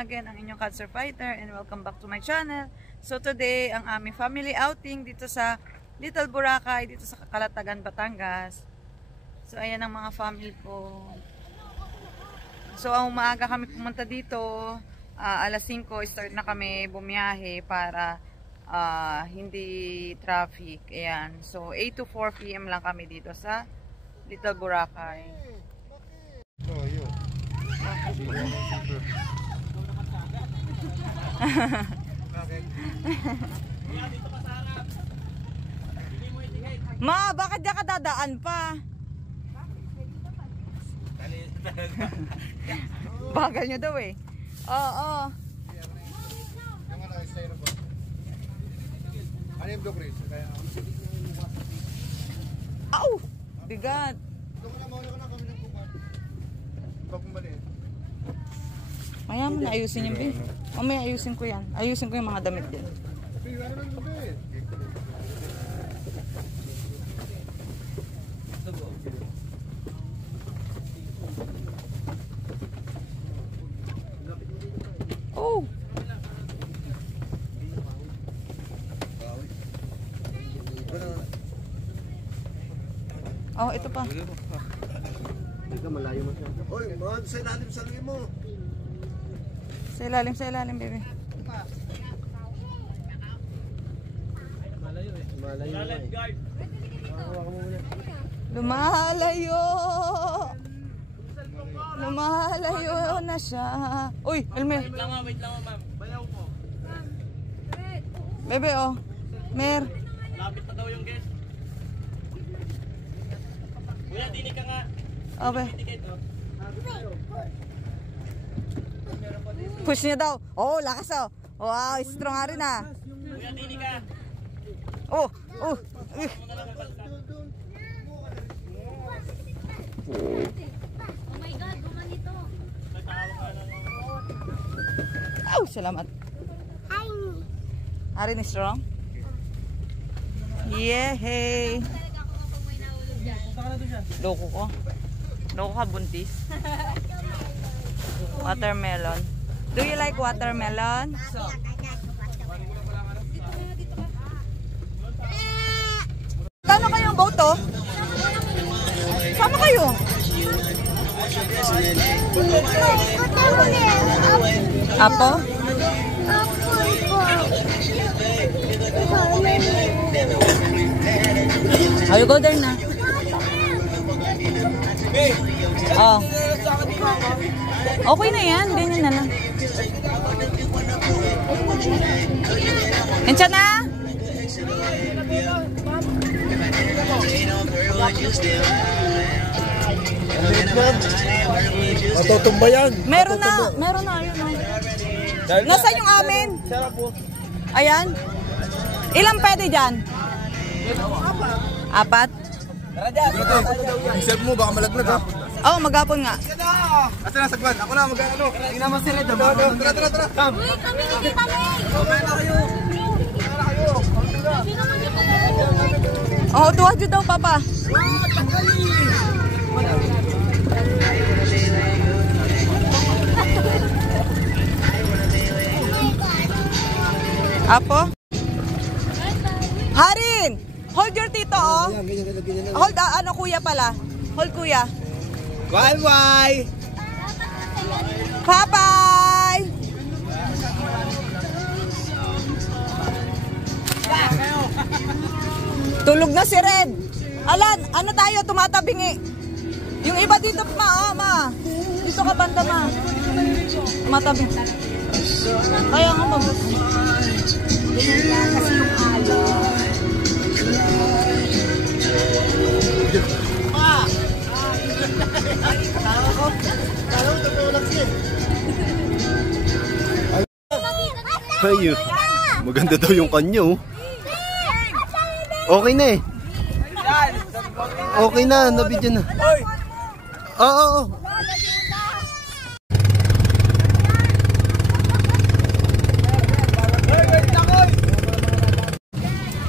again ang inyong cancer fighter and welcome back to my channel. So today, ang aming family outing dito sa Little Boracay, dito sa Calatagan, Batangas. So ayan ang mga family ko. So ang umaga kami pumunta dito, alas 5 start na kami bumiyahe para hindi traffic. Ayan. So 8 to 4 PM lang kami dito sa Little Boracay. Ma, bakit di ka dadaan pa? Bagal nyo daw eh. Oo. Ano yung block race? Au! Bigat. Maya mo na ayusin yung bin. Mamaya ayusin ko yan. Ayusin ko yung mga damit din. Oh! Oh, ito pa. Hindi ka malayo mo siya. Oy, mahal sa ilalim sa lingin mo. Sa ilalim, baby. Malayo eh. Malayo na eh. Lumalayo! Lumalayo na siya. Uy, Elmer. Wait lang ma'am. Bayaw ko. Bebe, oh. Mer. Lapit na daw yung guest. Kuya, dinig ka nga. Okay. Push niya daw. Oh, lakas oh. Wow, strong nga rin ah. Kuya, dinig ka. Oh. Oh my God, gumanito. Oh, salamat. Hi. Ari ni strong? Yeah, hey. Loko ko. Loko ka, buntis. Watermelon. Do you like watermelon? Kano kayong boat to? Sama kayo? Apo? I'll go there na. Oh. Okay na yan. Ganyan na lang. Encha na? Matutumba yan. Meron na. Meron na. Ayun na. Nasaan yung amin? Ayan. Ilang pwede dyan? 4? Isip mo, baka malaglag ha. Oo, maghapon nga. Asa na sagwan? Ako na mag-ano. Hindi naman sila dito. Tara. Uy, kami hindi kami. Okay na kayo. Oo, tuwa dyan daw, Papa. Apo? Harin! Hold your tito, oh. Hold, ano, kuya pala. Hold, kuya. Bye-bye! Bye-bye! Tulog na si Red. Alan, ano tayo? Tumatabingi. Yung iba dito, ma. Dito ka banda, ma. Tumatabing. Kaya nga, mag... Kasi yung alon. Ayun. Maganda daw yung kanya oh. Okay na eh. Okay na, nabidyan na. Oo.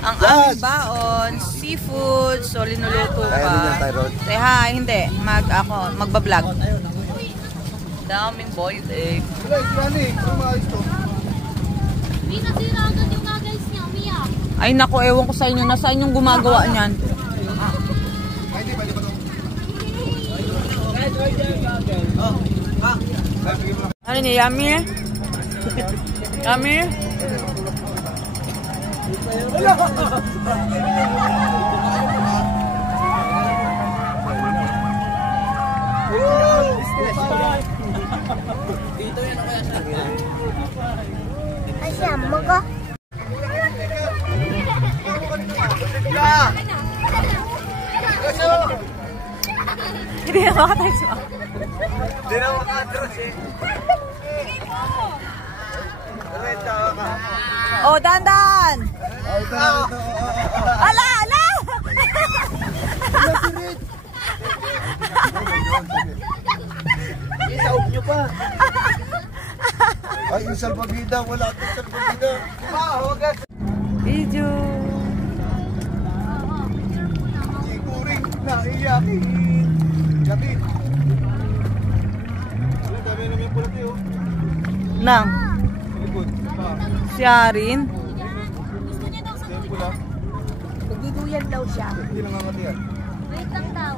Ang aming baon, seafood, so linuluto pa. Say hi, hindi. Magbablog. Daming boiled egg. Wala, Granny. Ano maayos to? May nasira agad yung goggles niya, umiyak. Ay nako, ewan ko sa inyo. Nasaan yung gumagawa niyan? Ay, di ba to? Ano niya, yummy? Yummy? Asya, maga. Hindi na makatay siya. Hindi na makatras eh. Oh, dandan! Ala, ala! Isaog nyo pa. Ay, yung salbabida. Wala itong salbabida. Huwag Video. Siguring naiyakin. Gabi. Wala, dami naman yung pulat yun. Nang, Likod. siya rin. Gusto niya daw sa Yung pula. Nagduduyan daw siya. Hindi nangangatiyan. Wait lang daw.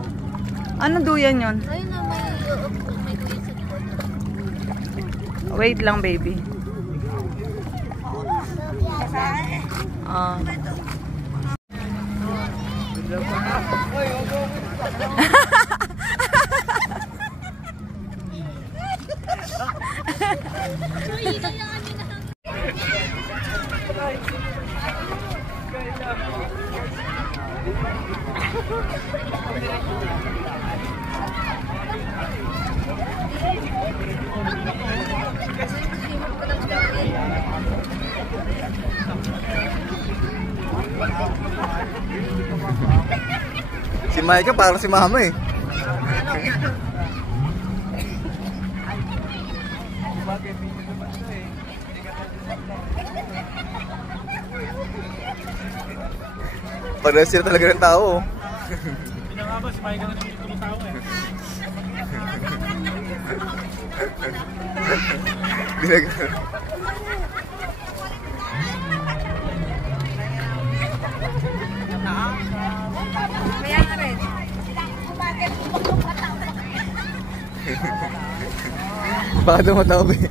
Ano duyan yun? Ayun na, may duyan sa likod. Wait lang, baby. Ah. Uy, kayaan niyo na. Si Micah parang si Mama eh. Parang sila talaga ng tao. Pinangaba, si Mike na naman yung tao eh. Baka dumataw eh.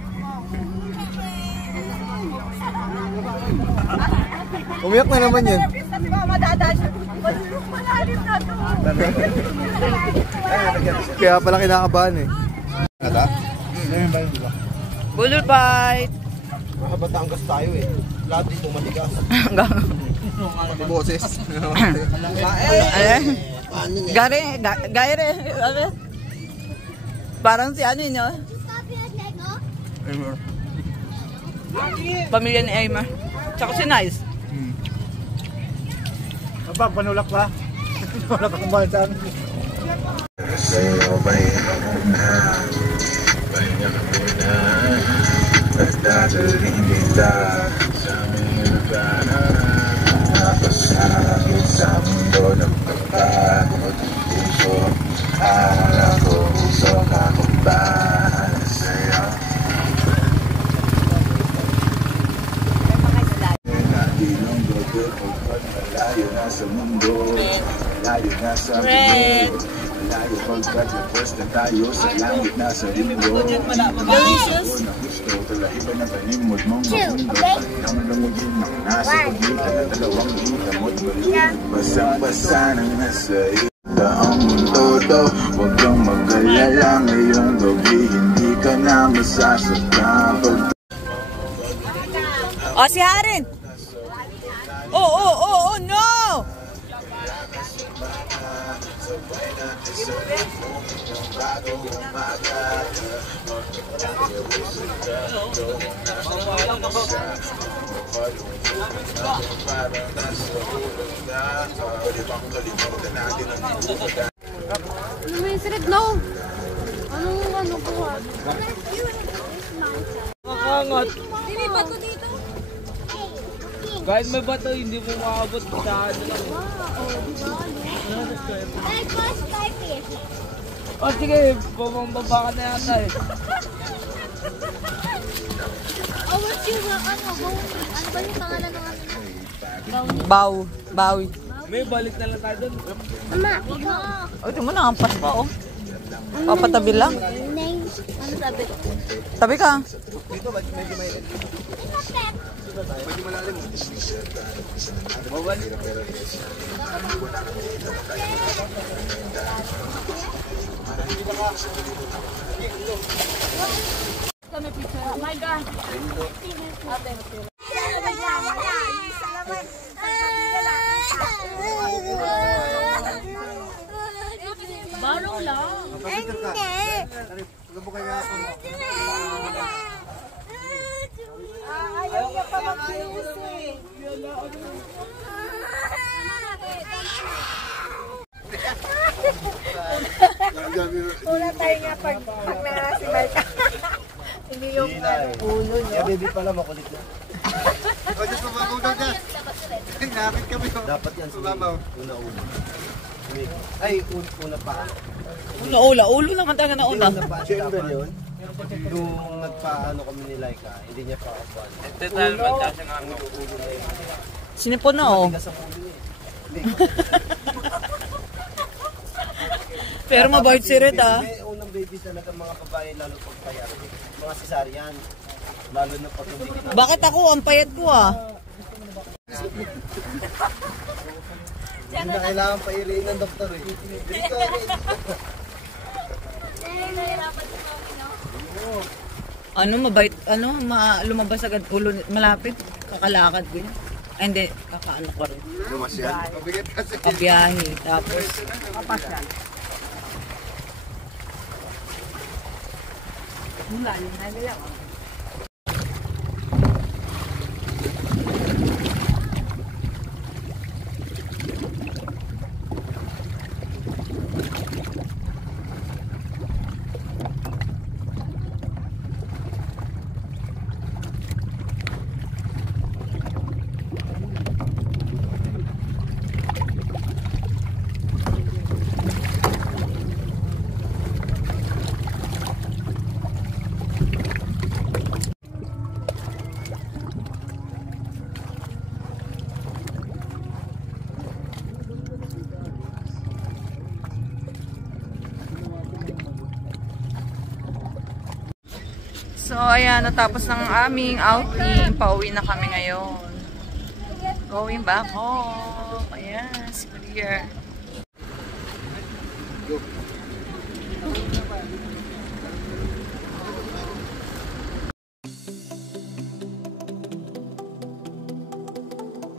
Umiyak na naman yan. Kaya pala kinakabahan eh. Nata? Bullet bite. Mga Batangas tayo eh. Lahat dito matigas. May boses. Ayan. Gare, gare. Ano? Parang si ano yun, no? Pamilya ni Aymar. Tsaka si Nice. Apa, panulak pa? Panulak akong bansan. Sa'yo ba'y muna? Pahinga ka muna. At dadaling kita sa aming lugar. Napasakit sa mundo ng pagkakot puso. Alam ko puso ka kung bahala sa'yo. Malayo na sa mundo, malayo na sa mundo, malayo pagkat nagpwes na tayo sa langit na sa lindo. Delicious! Na gusto, tala iba na panimod mong mamundo. Naman lumugin ang nasa pagitan na dalawang hitamot baliw. Basang-basa nang nasa ita ang mundo daw. Huwag kang mag-alala ngayong gabi, hindi ka na masasaktan. O, si Harin! Oh, no! Ano may sirit, no? Ano po? Makangat. Dilipat ko dito. Kahit may bato, hindi mo makabot sa ano lang. Wow, diba? Like first type eh. Oh, sige, bumababa ka na yata eh. Oh, what's your, ano ba yung pangalan ng ano? Bawi. May balik na lang tayo doon. Mama, no. Oh, ito mo nakampas pa, oh. Papatabi lang. Name. Ano sabi? Tabi ka. My God. Barong lang. Ayaw niya pa mag-kiss eh. Una tayo nga pag si Mike. Hindi yung ulo niya. Kaya baby pala makulit na. O, just mababaw daw dyan. Napit kami. Dapat yan Mababaw. una-una. Ay, una pa. Ulo naman talaga na una. Una pa siya dapat. Nung nagpaano kami ni Laika, hindi niya pa kapuan. Sinipon na, oh. Tigas ang ulo niya eh. Pero mabait si Red, ah. May unang baby talaga mga babae, lalo pag payat. Mga cesarean. Lalo na pag hindi kita. Bakit ako? Ang payat ko, ah. Hindi na kailangan pa i-rain ng doktor eh. Dito rin. Ano, mabait, lumabas agad ulo, malapit, kakalakad ko yun. Ay, hindi, kakaano ko rin. Lumasyan. Mabigat kasi. Kabiyahe, tapos, so, ayan, natapos ng aming outing. Pauwi na kami ngayon. Going back home. Ayan, si Clear. Go.